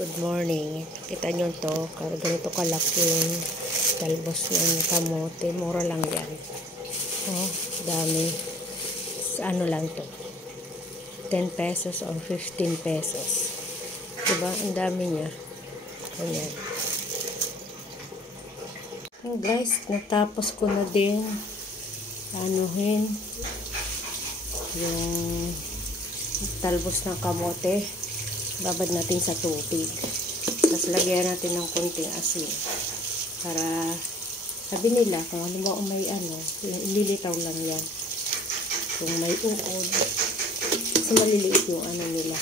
Good morning. Kita nyo to, ganito kalaking talbos ng kamote. Mura lang yan. Oh, dami. Ano lang to? 10 pesos or 15 pesos. Diba? Ang dami niya. Ganyan. Oh guys, natapos ko na din anuhin yung talbos ng kamote. Babad natin sa tubig. Tapos lagyan natin ng konting asin. Para, sabi nila, kung halimbawa may ililitaw lang yan. Kung may ukod. Kasi maliliit yung nila.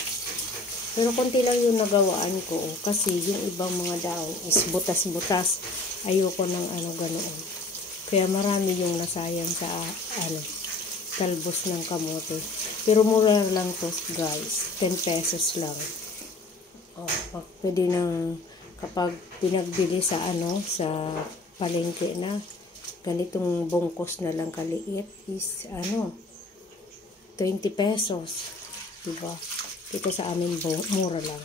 Pero konti lang yung nagawaan ko. Kasi yung ibang mga daon is butas-butas. Ayoko ng ganoon. Kaya marami yung nasayang sa talbos ng kamote. Pero mura lang to guys. 10 pesos lang. Pwede nang kapag pinagbili sa sa palengke na ganitong bungkos na lang kaliit is 20 pesos. Diba? Dito sa amin mura lang.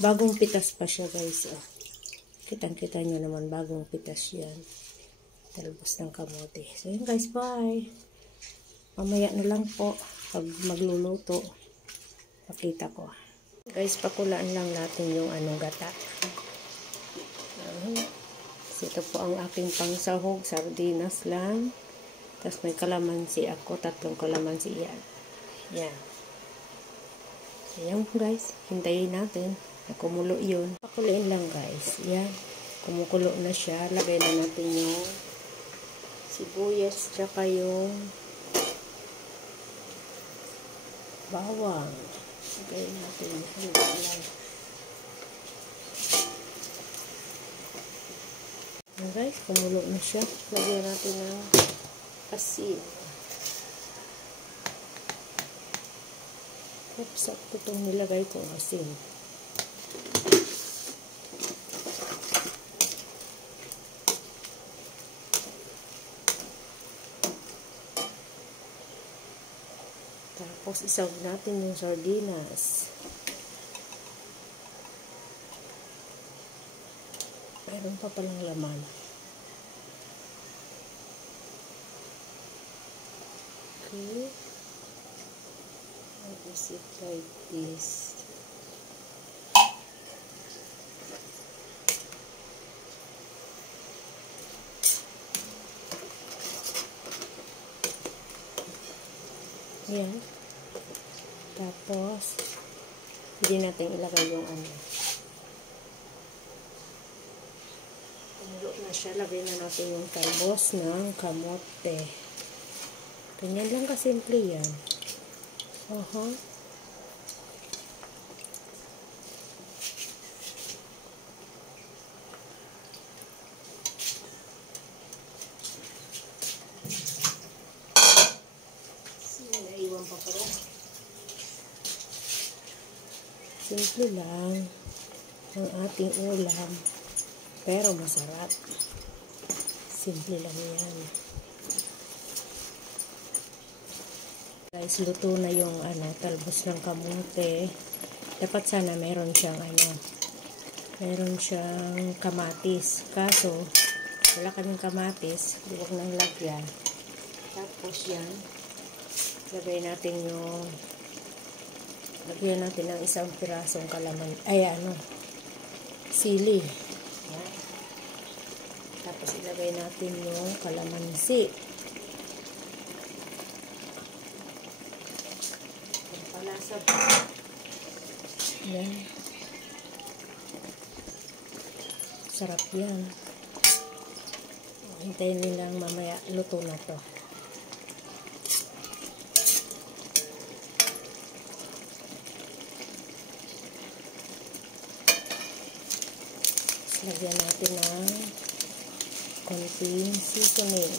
Bagong pitas pa siya guys. Kitang-kita nyo naman bagong pitas yan. Talbos ng kamote. So yun guys, bye. Mamaya na lang po pag magluluto. Pakita ko. Guys, pakulaan lang natin yung gata. Ito po ang aking pangsahog. Sardinas lang. Tapos may kalamansi ako. 3 kalamansi yan. Yan. Ayan guys. Hintayin natin. Kumulo yun. Pakulain lang guys. Yan. Kumukulo na siya. Lagay na natin yung sibuyas. Tsaka yung bawang. Lagay natin yung lang. Guys, kumulo na siya. Lagyan natin ng asin. Sakto itong nilagay kong asin. Tapos isawag natin yung sardinas. Mayroon pa palang laman. Okay. How is it like this? Yan. Tapos, hindi natin ilagay yung Kumulo na siya. Lagay na natin yung talbos ng kamote. Ganyan lang kasimple yan. Naiwan pa pala. Simple lang ang ating ulam. Pero masarap. Simple lang yan. Guys, luto na yung talbos ng kamote. Dapat sana meron siyang meron siyang kamatis. Kaso, wala kaming kamatis. Huwag nang lagyan. Tapos yan. Lagyan natin ng isang pirasong sili. Yan. Tapos ilagay natin yung kalamansi. Pampalasa ba? Yan. Sarap yan. Hintayin nilang mamaya luto na to. Lagyan natin ng konting seasoning.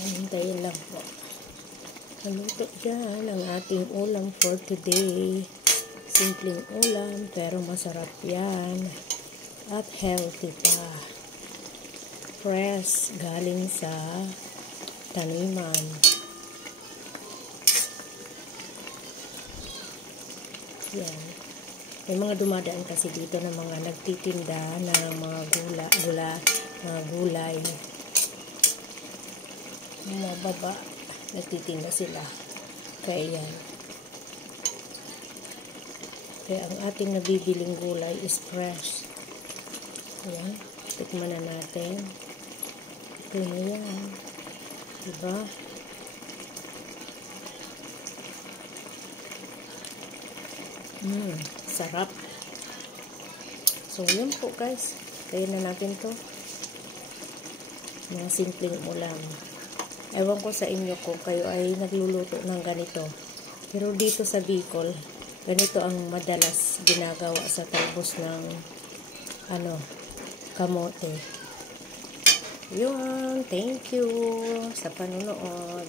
Hintayin lang po. Naluto dyan ang ating ulam for today. Simpleng ulam pero masarap yan. At healthy pa. Fresh galing sa taniman. Yan. May mga dumadaan kasi dito ng mga nagtitinda ng mga gulay. Mga baba, nagtitinda sila. Kaya yan. Kaya ang ating nabibiling gulay is fresh. Ayan. Tikman na natin. Ito na yan. Diba? Sarap. So, yun po guys. Kaya na natin to. Mga simpleng ulam. Ewan ko sa inyo kung kayo ay nagluluto ng ganito. Pero dito sa Bicol, ganito ang madalas ginagawa sa talbos ng kamote. Yun. Thank you sa panonood.